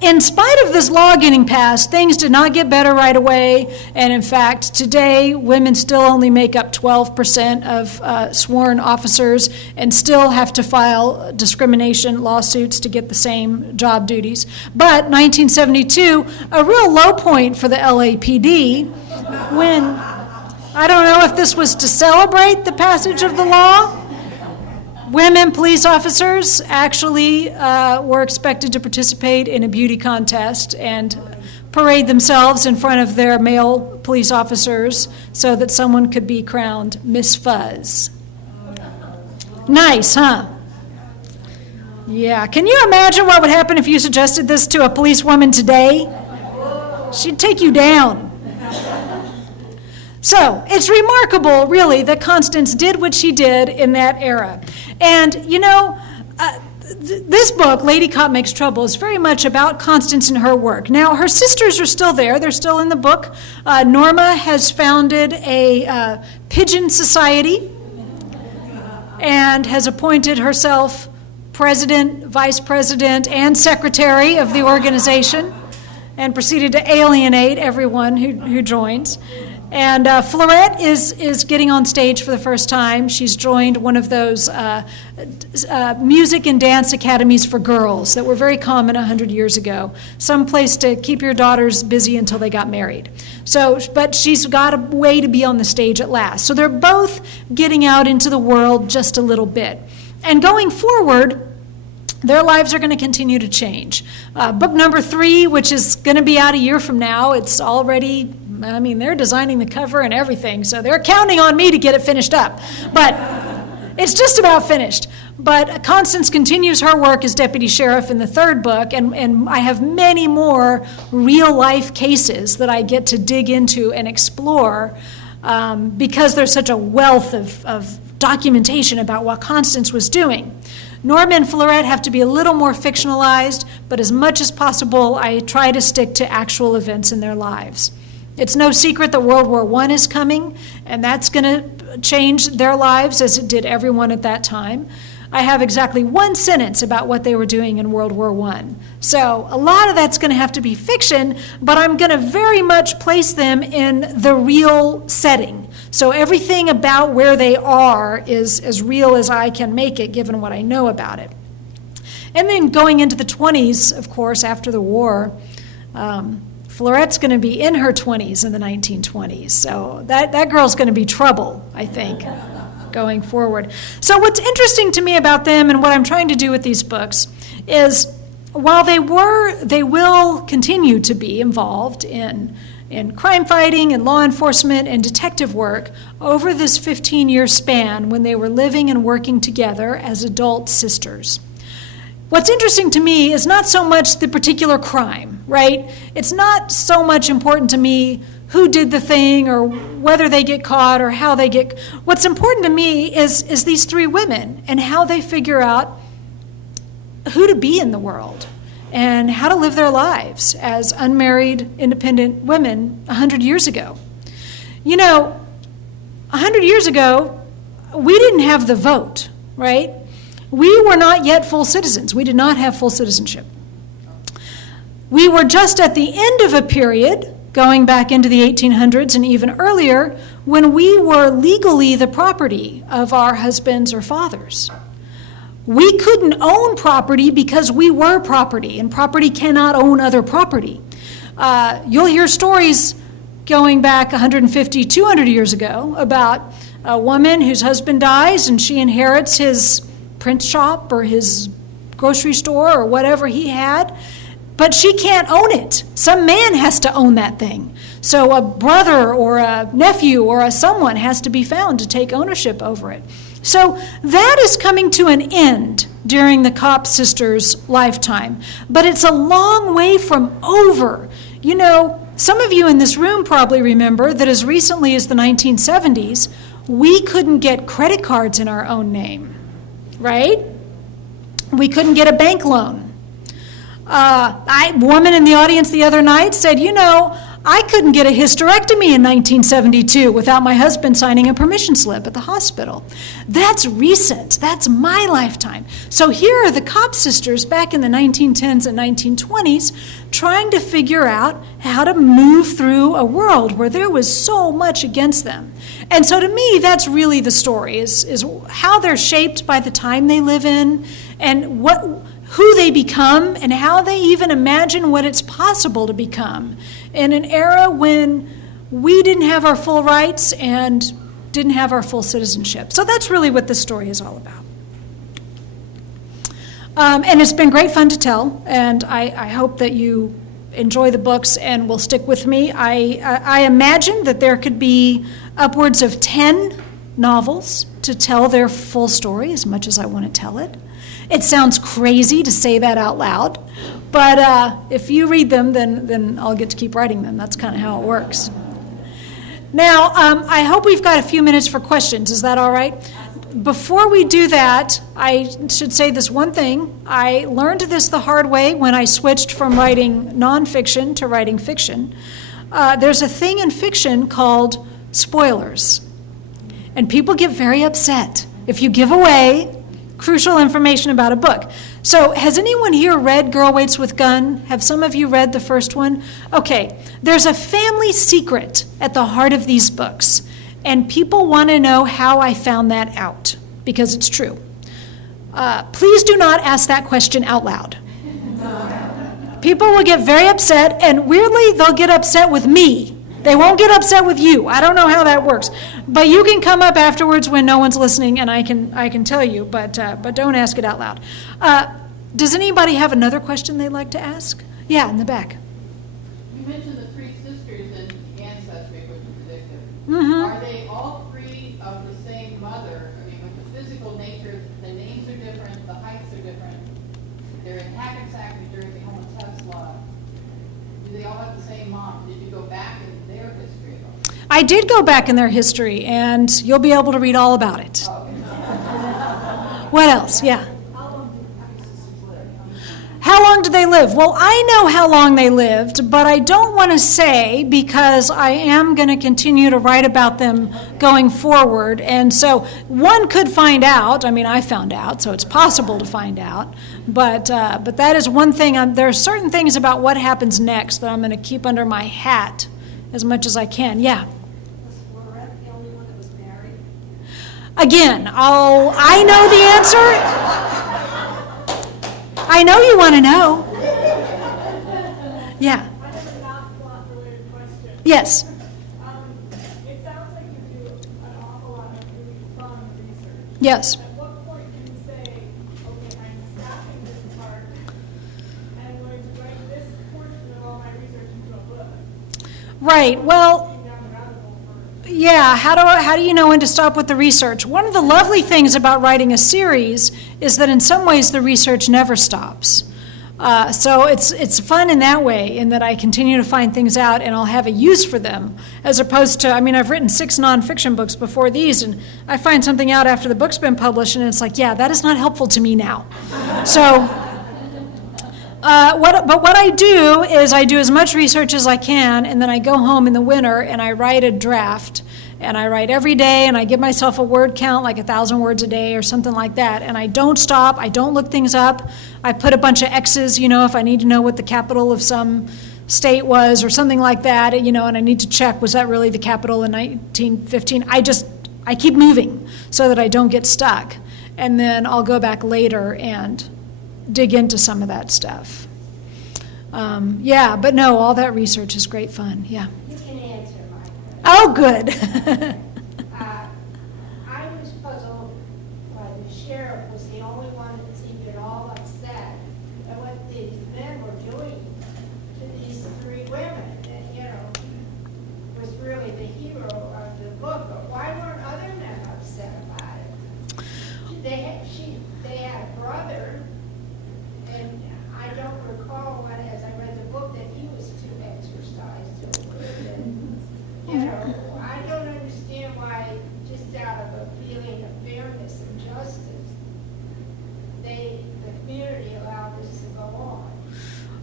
in spite of this law getting passed, things did not get better right away. And in fact, today, women still only make up 12% of sworn officers and still have to file discrimination lawsuits to get the same job duties. But 1972, a real low point for the LAPD when, I don't know if this was to celebrate the passage of the law, women police officers actually were expected to participate in a beauty contest and parade themselves in front of their male police officers so that someone could be crowned Miss Fuzz. Nice, huh? Yeah, can you imagine what would happen if you suggested this to a policewoman today? She'd take you down. So it's remarkable, really, that Constance did what she did in that era. And, you know, this book, Lady Cop Makes Trouble, is very much about Constance and her work. Now, her sisters are still there. They're still in the book. Norma has founded a pigeon society and has appointed herself president, vice president, and secretary of the organization and proceeded to alienate everyone who joins. And Florette is getting on stage for the first time. She's joined one of those music and dance academies for girls that were very common 100 years ago. Some place to keep your daughters busy until they got married. So, but she's got a way to be on the stage at last. So they're both getting out into the world just a little bit. And going forward, their lives are going to continue to change. Book number 3, which is going to be out a year from now, it's already, I mean, they're designing the cover and everything, so they're counting on me to get it finished up. But it's just about finished. But Constance continues her work as deputy sheriff in the 3rd book, and I have many more real-life cases that I get to dig into and explore because there's such a wealth of documentation about what Constance was doing. Norma and Florette have to be a little more fictionalized, but as much as possible, I try to stick to actual events in their lives. It's no secret that World War I is coming, and that's going to change their lives as it did everyone at that time. I have exactly 1 sentence about what they were doing in World War I. So a lot of that's going to have to be fiction, but I'm going to very much place them in the real setting. So everything about where they are is as real as I can make it, given what I know about it. And then going into the 20s, of course, after the war, Florette's going to be in her 20s in the 1920s. So that girl's going to be trouble, I think, going forward. So what's interesting to me about them and what I'm trying to do with these books is while they will continue to be involved in crime fighting and law enforcement and detective work over this 15-year span when they were living and working together as adult sisters. What's interesting to me is not so much the particular crime, right? It's not so much important to me who did the thing or whether they get caught or how they get. What's important to me is these 3 women and how they figure out who to be in the world and how to live their lives as unmarried, independent women 100 years ago. You know, 100 years ago, we didn't have the vote, right? We were not yet full citizens. We did not have full citizenship. We were just at the end of a period, going back into the 1800s and even earlier, when we were legally the property of our husbands or fathers. We couldn't own property because we were property, and property cannot own other property. You'll hear stories going back 150, 200 years ago about a woman whose husband dies and she inherits his print shop or his grocery store or whatever he had, but she can't own it. Some man has to own that thing. So a brother or a nephew or a someone has to be found to take ownership over it. So that is coming to an end during the Kopp sisters' lifetime. But it's a long way from over. You know, some of you in this room probably remember that as recently as the 1970s, we couldn't get credit cards in our own name, right? We couldn't get a bank loan. A woman in the audience the other night said, you know, I couldn't get a hysterectomy in 1972 without my husband signing a permission slip at the hospital. That's recent. That's my lifetime. So here are the Cobb sisters back in the 1910s and 1920s trying to figure out how to move through a world where there was so much against them. And so to me, that's really the story, is how they're shaped by the time they live in and who they become and how they even imagine what it's possible to become in an era when we didn't have our full rights and didn't have our full citizenship. So that's really what this story is all about. And it's been great fun to tell, and I hope that you enjoy the books and will stick with me. I imagine that there could be upwards of 10 novels to tell their full story, as much as I want to tell it. It sounds crazy to say that out loud, but if you read them, then I'll get to keep writing them. That's kind of how it works. Now, I hope we've got a few minutes for questions. Is that all right? Before we do that, I should say this one thing. I learned this the hard way when I switched from writing nonfiction to writing fiction. There's a thing in fiction called spoilers, and people get very upset if you give away crucial information about a book. So has anyone here read Girl Waits with Gun? Have some of you read the first one? Okay, there's a family secret at the heart of these books, and people want to know how I found that out, because it's true. Please do not ask that question out loud. People will get very upset, and weirdly, they'll get upset with me. They won't get upset with you. I don't know how that works. But you can come up afterwards when no one's listening, and I can tell you, but don't ask it out loud. Does anybody have another question they'd like to ask? Yeah, in the back. You mentioned the three sisters in ancestry, which is addictive. Mm-hmm. Are they all three of the same mother? I mean, with the physical nature, the names are different, the heights are different. They're in Hackensack, New Jersey, home of Tesla. Do they all have the same mom? Did you go back in their history at all? I did go back in their history, and you'll be able to read all about it. Oh, okay. What else? Yeah. How long do they live? Well, I know how long they lived, but I don't want to say because I am going to continue to write about them going forward. And so one could find out. I mean, I found out, so it's possible to find out. But that is one thing. There are certain things about what happens next that I'm going to keep under my hat as much as I can. Yeah. Was Lorette the only one that was married? Again, I know the answer. I know you want to know. Yeah. I have a non-plot-related question. Yes. It sounds like you do an awful lot of really fun research. Yes. At what point do you say, okay, I'm stopping this part, and I'm going to write this portion of all my research into a book? Right. Well, Going down the rabbit hole for yeah, how do you know when to stop with the research? One of the lovely things about writing a series is that in some ways the research never stops. So it's fun in that way, in that I continue to find things out and I'll have a use for them, as opposed to, I mean, I've written 6 nonfiction books before these, and I find something out after the book's been published, and it's like, yeah, that is not helpful to me now. So, what I do is I do as much research as I can, and then I go home in the winter and I write a draft. And I write every day, and I give myself a word count, like 1,000 words a day or something like that. And I don't stop. I don't look things up. I put a bunch of X's, if I need to know what the capital of some state was or something like that, and I need to check, was that really the capital in 1915? I keep moving so that I don't get stuck. And then I'll go back later and dig into some of that stuff. Yeah, but no, all that research is great fun. Yeah. You can answer my question. Oh, good. I was puzzled why the sheriff was the only one that seemed at all upset at what these men were doing to these 3 women. And, was really the hero of the book. But why weren't other men upset about it? They had a brother, and I don't recall as I read the book that he was too exercised to live. And, I don't understand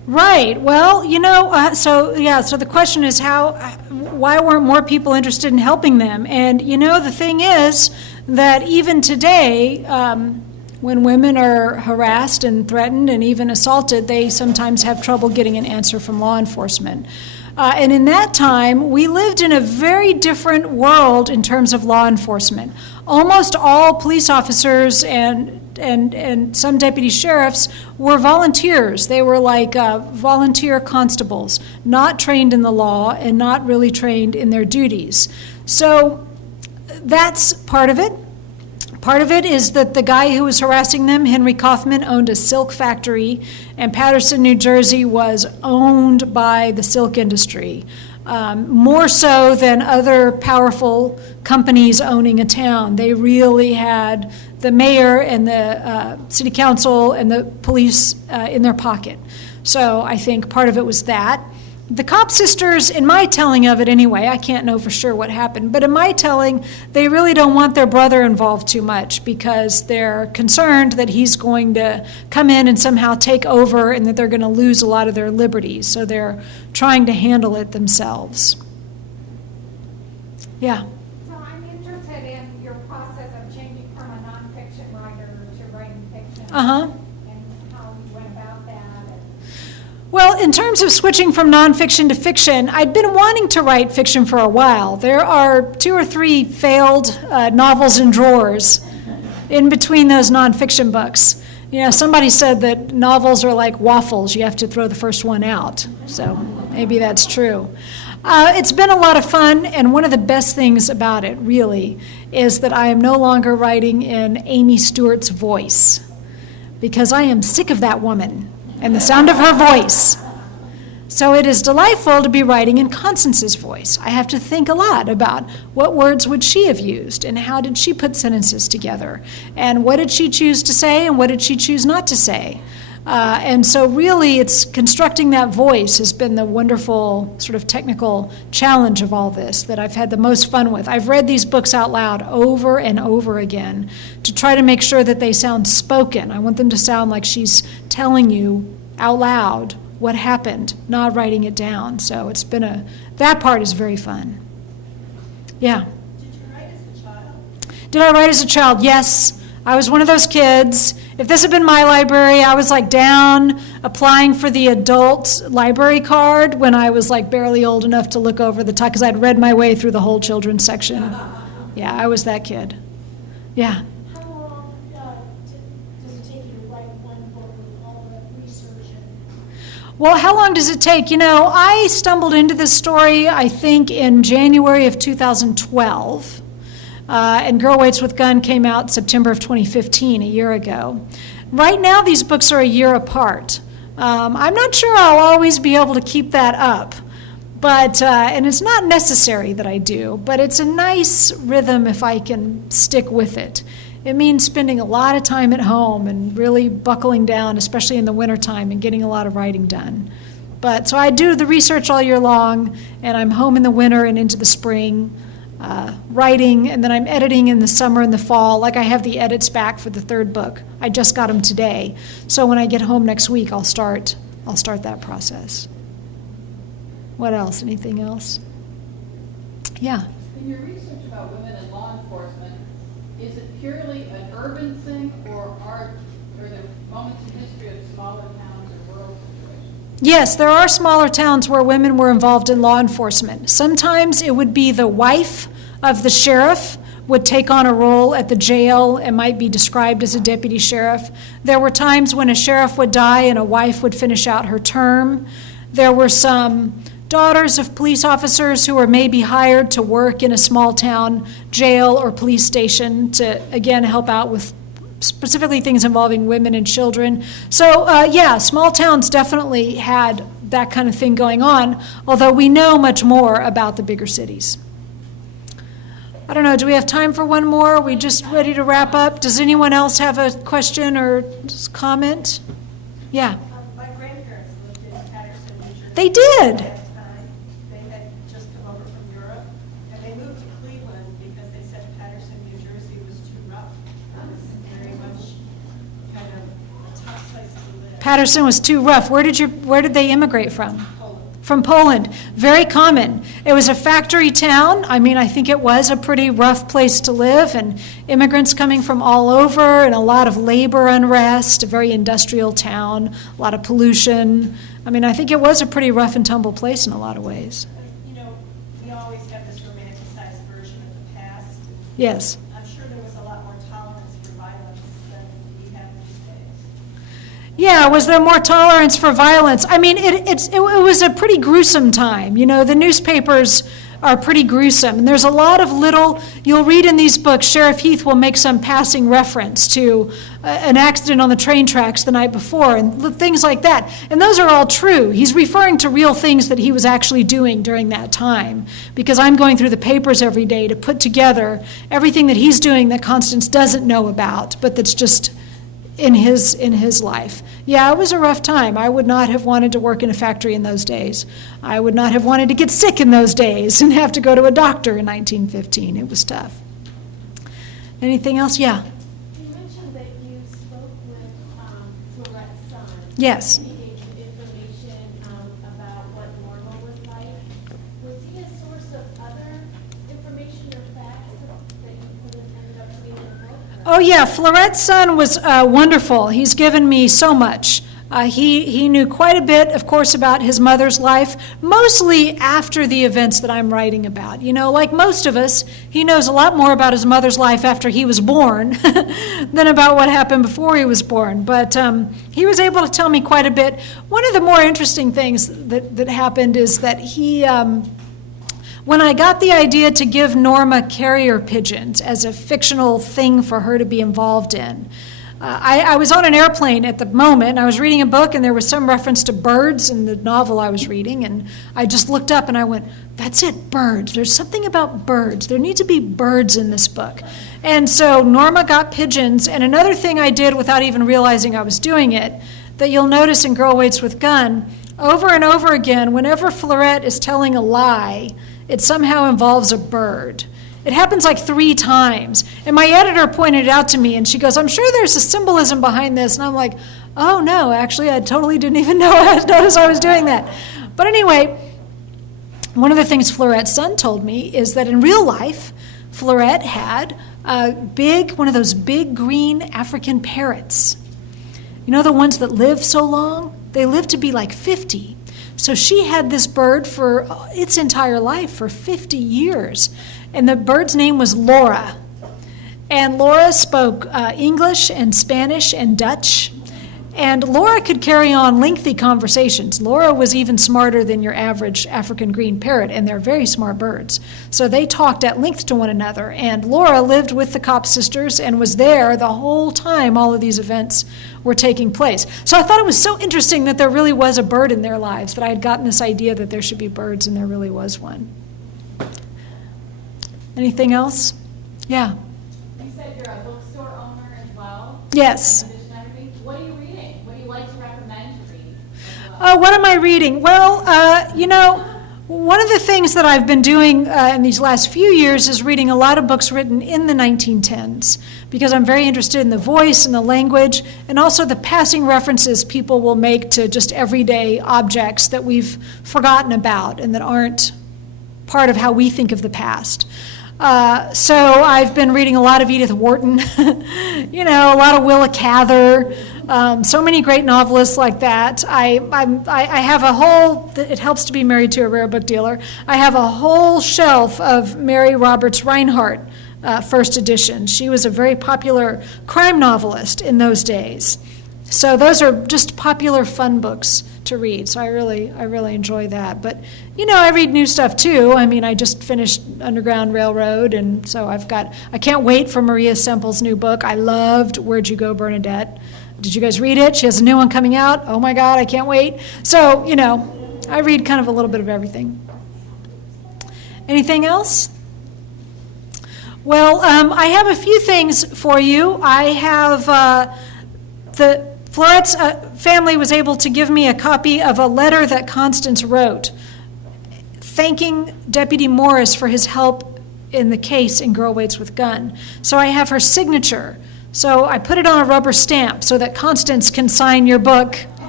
Right. Well, so the question is why weren't more people interested in helping them? And, the thing is that even today, when women are harassed and threatened and even assaulted, they sometimes have trouble getting an answer from law enforcement. And in that time, we lived in a very different world in terms of law enforcement. Almost all police officers and some deputy sheriffs were volunteers. They were like volunteer constables, not trained in the law and not really trained in their duties. So that's part of it. Part of it is that the guy who was harassing them, Henry Kaufman, owned a silk factory, and Paterson, New Jersey was owned by the silk industry, more so than other powerful companies owning a town. They really had the mayor and the city council and the police in their pocket. So I think part of it was that. The Cop sisters, in my telling of it anyway, I can't know for sure what happened, but in my telling, they really don't want their brother involved too much because they're concerned that he's going to come in and somehow take over and that they're going to lose a lot of their liberties. So they're trying to handle it themselves. Yeah. So I'm interested in your process of changing from a nonfiction writer to writing fiction. Uh-huh. And how you went about that. Well, in terms of switching from nonfiction to fiction, I'd been wanting to write fiction for a while. There are 2 or 3 failed novels in drawers in between those nonfiction books. Somebody said that novels are like waffles. You have to throw the first one out. So maybe that's true. It's been a lot of fun, and one of the best things about it, really, is that I am no longer writing in Amy Stewart's voice, because I am sick of that woman and the sound of her voice. So it is delightful to be writing in Constance's voice. I have to think a lot about what words would she have used and how did she put sentences together and what did she choose to say and what did she choose not to say. And so really it's constructing that voice has been the wonderful sort of technical challenge of all this that I've had the most fun with. I've read these books out loud over and over again to try to make sure that they sound spoken. I want them to sound like she's telling you out loud what happened, not writing it down. So it's been that part is very fun. Yeah. Did you write as a child? Did I write as a child? Yes. I was one of those kids. If this had been my library, I was like down applying for the adult library card when I was like barely old enough to look over the top because I'd read my way through the whole children's section. Yeah, I was that kid. Yeah. How long does it take you to write one book with all the research and Well, how long does it take? I stumbled into this story, I think, in January of 2012. And Girl Waits with Gun came out September of 2015, a year ago. Right now, these books are a year apart. I'm not sure I'll always be able to keep that up, but and it's not necessary that I do, but it's a nice rhythm if I can stick with it. It means spending a lot of time at home and really buckling down, especially in the wintertime, and getting a lot of writing done. But so I do the research all year long, and I'm home in the winter and into the spring. Writing, and then I'm editing in the summer and the fall. Like I have the edits back for the 3rd book. I just got them today. So when I get home next week, I'll start that process. What else? Anything else? Yeah. In your research about women in law enforcement, is it purely an urban thing, or are there moments in history of smaller towns or rural situations? Yes, there are smaller towns where women were involved in law enforcement. Sometimes it would be the wife of the sheriff would take on a role at the jail and might be described as a deputy sheriff. There were times when a sheriff would die and a wife would finish out her term. There were some daughters of police officers who were maybe hired to work in a small town jail or police station to, again, help out with specifically things involving women and children. So, yeah, small towns definitely had that kind of thing going on, although we know much more about the bigger cities. I don't know, do we have time for one more? Are we just ready to wrap up? Does anyone else have a question or comment? Yeah. My grandparents lived in Paterson, New Jersey. They did. At that time. They had just come over from Europe, and they moved to Cleveland because they said Paterson, New Jersey was too rough. It was very much kind of a tough place to live. Paterson was too rough. Where did they immigrate from? From Poland. Very common. It was a factory town. I mean, I think it was a pretty rough place to live, and immigrants coming from all over, and a lot of labor unrest, a very industrial town, a lot of pollution. I mean, I think it was a pretty rough and tumble place in a lot of ways. You know, we always have this romanticized version of the past. Yes. I'm sure there was a lot more tolerance for violence than we have these days. Yeah, was there more tolerance for violence? I mean, it was a pretty gruesome time. You know, the newspapers are pretty gruesome. And there's a lot of little, you'll read in these books, Sheriff Heath will make some passing reference to an accident on the train tracks the night before and things like that. And those are all true. He's referring to real things that he was actually doing during that time, because I'm going through the papers every day to put together everything that he's doing that Constance doesn't know about, but that's just in his life. Yeah, it was a rough time. I would not have wanted to work in a factory in those days. I would not have wanted to get sick in those days and have to go to a doctor in 1915. It was tough. Anything else? Yeah. You mentioned that you spoke with Florette's son. Yes. He gave you information about what Norma was like. Was he a source of other information or facts that you could have ended up reading in the book? Oh, yeah, Florette's son was wonderful. He's given me so much. He knew quite a bit, of course, about his mother's life, mostly after the events that I'm writing about. You know, like most of us, he knows a lot more about his mother's life after he was born than about what happened before he was born. But he was able to tell me quite a bit. One of the more interesting things that happened is that he... when I got the idea to give Norma carrier pigeons as a fictional thing for her to be involved in, I was on an airplane at the moment, and I was reading a book, and there was some reference to birds in the novel I was reading, and I just looked up and I went, that's it, birds. There's something about birds. There need to be birds in this book. And so Norma got pigeons, and another thing I did without even realizing I was doing it, that you'll notice in Girl Waits with Gun, over and over again, whenever Florette is telling a lie, it somehow involves a bird. It happens like 3 times. And my editor pointed it out to me, and she goes, I'm sure there's a symbolism behind this. And I'm like, oh, no, actually, I totally didn't even notice I was doing that. But anyway, one of the things Florette's son told me is that in real life, Florette had one of those big green African parrots. You know the ones that live so long? They live to be like 50. So she had this bird for its entire life, for 50 years. And the bird's name was Laura. And Laura spoke English and Spanish and Dutch. And Laura could carry on lengthy conversations. Laura was even smarter than your average African green parrot, and they're very smart birds. So they talked at length to one another. And Laura lived with the Kopp sisters and was there the whole time all of these events were taking place. So I thought it was so interesting that there really was a bird in their lives, that I had gotten this idea that there should be birds, and there really was one. Anything else? Yeah. You said you're a bookstore owner as well? Yes. What are you reading? What do you like to recommend to read? What am I reading? Well, one of the things that I've been doing in these last few years is reading a lot of books written in the 1910s, because I'm very interested in the voice and the language, and also the passing references people will make to just everyday objects that we've forgotten about and that aren't part of how we think of the past. So I've been reading a lot of Edith Wharton, a lot of Willa Cather, so many great novelists like that. I have a whole, it helps to be married to a rare book dealer, I have a whole shelf of Mary Roberts Reinhardt first edition. She was a very popular crime novelist in those days. So those are just popular, fun books to read. So I really enjoy that. But, I read new stuff too. I mean, I just finished Underground Railroad, and so I can't wait for Maria Semple's new book. I loved Where'd You Go, Bernadette? Did you guys read it? She has a new one coming out. Oh my God, I can't wait. So, I read kind of a little bit of everything. Anything else? Well, I have a few things for you. I have Florette's family was able to give me a copy of a letter that Constance wrote, thanking Deputy Morris for his help in the case in Girl Waits with Gun. So I have her signature. So I put it on a rubber stamp so that Constance can sign your book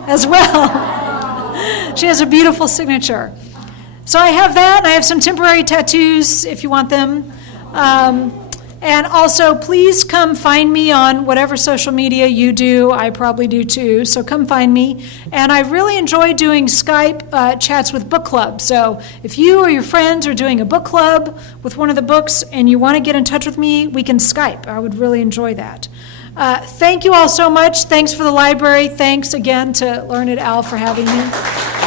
as well. She has a beautiful signature. So I have that, and I have some temporary tattoos if you want them. And also, please come find me on whatever social media you do. I probably do too, so come find me. And I really enjoy doing Skype chats with book clubs. So if you or your friends are doing a book club with one of the books and you want to get in touch with me, we can Skype. I would really enjoy that. Thank you all so much. Thanks for the library. Thanks again to Learned Al for having me.